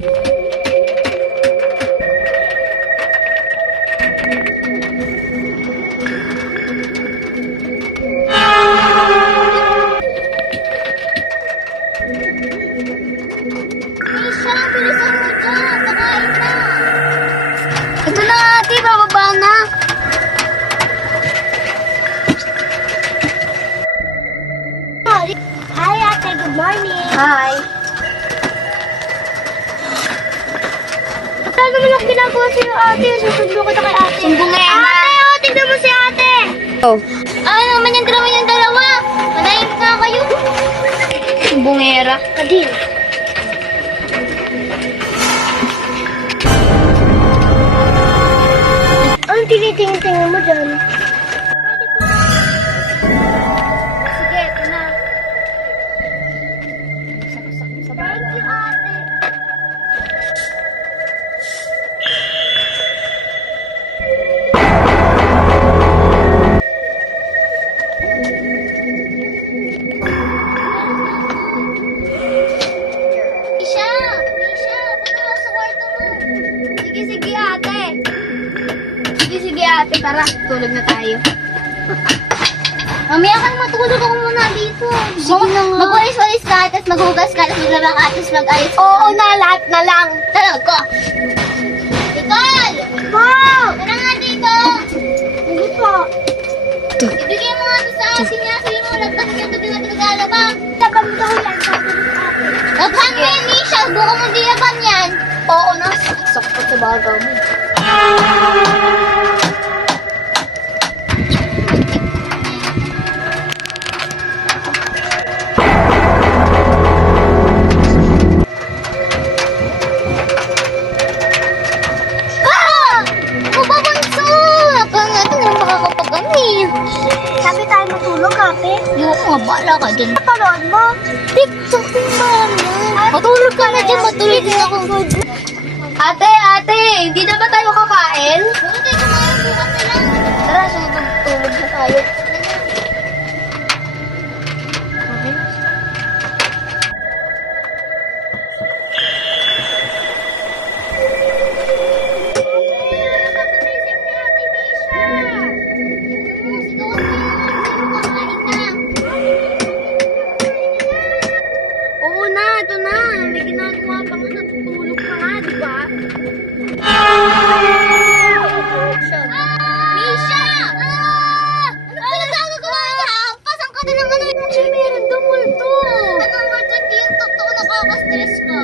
Misha, bilisan mo dyan. Pakain na. Ito na ate, bababa na. Hi ate, good morning. Hi. Ano naman ang ginagawa sa'yo ate? Susundo kita kay ate. Sumbungera. Ate, oh, tignan mo si ate. Oh. Ano naman yung drama yung dalawa? Manahimik nga kayo. Sumbungera. Kadil. Anong tinitingin-tingin mo dyan? Sige, ito na. Thank you, ate. Misha! Misha! Punta ako sa kwarto mo. Sige, sige, ate. Sige, sige, ate. Tara, tulog na tayo. Mamaya ka na matulog ako muna dito. Sige na nga. Magwalis-walis ka, tapos maghugas ka, tapos maglaba ka, tapos mag-ayos. Oo na, lahat na lang. Talaga ko. Nicole! Wow! Tara nga dito. Hindi po. Ibigay mo nga ito sa asin niya. Sabi mo, lagpas niya ito din natin naglalabang. Labang daw yan. Laghang mo yan, Misha. Buka mo di laban yan. Oo na. Sakot sa bagaw mo. Sabi tayo matulog, ate. Yung bala ka dyan. Panood mo? TikTok yung mama. Matulog ka na dyan, matulog din ako. Ate, ate, hindi na ba tayo kakain? Hindi tayo kumain, bukas na lang. Tara, tulog na tayo. Oo na, ito na. May ginagawa pa nga, natutulog ka nga, di ba? Misha! Ano ba nagagawa niya? Pasang ka na ng ano? Siya meron daw multo. Anong multo? Hindi yung totoo, nakaka-stress ka.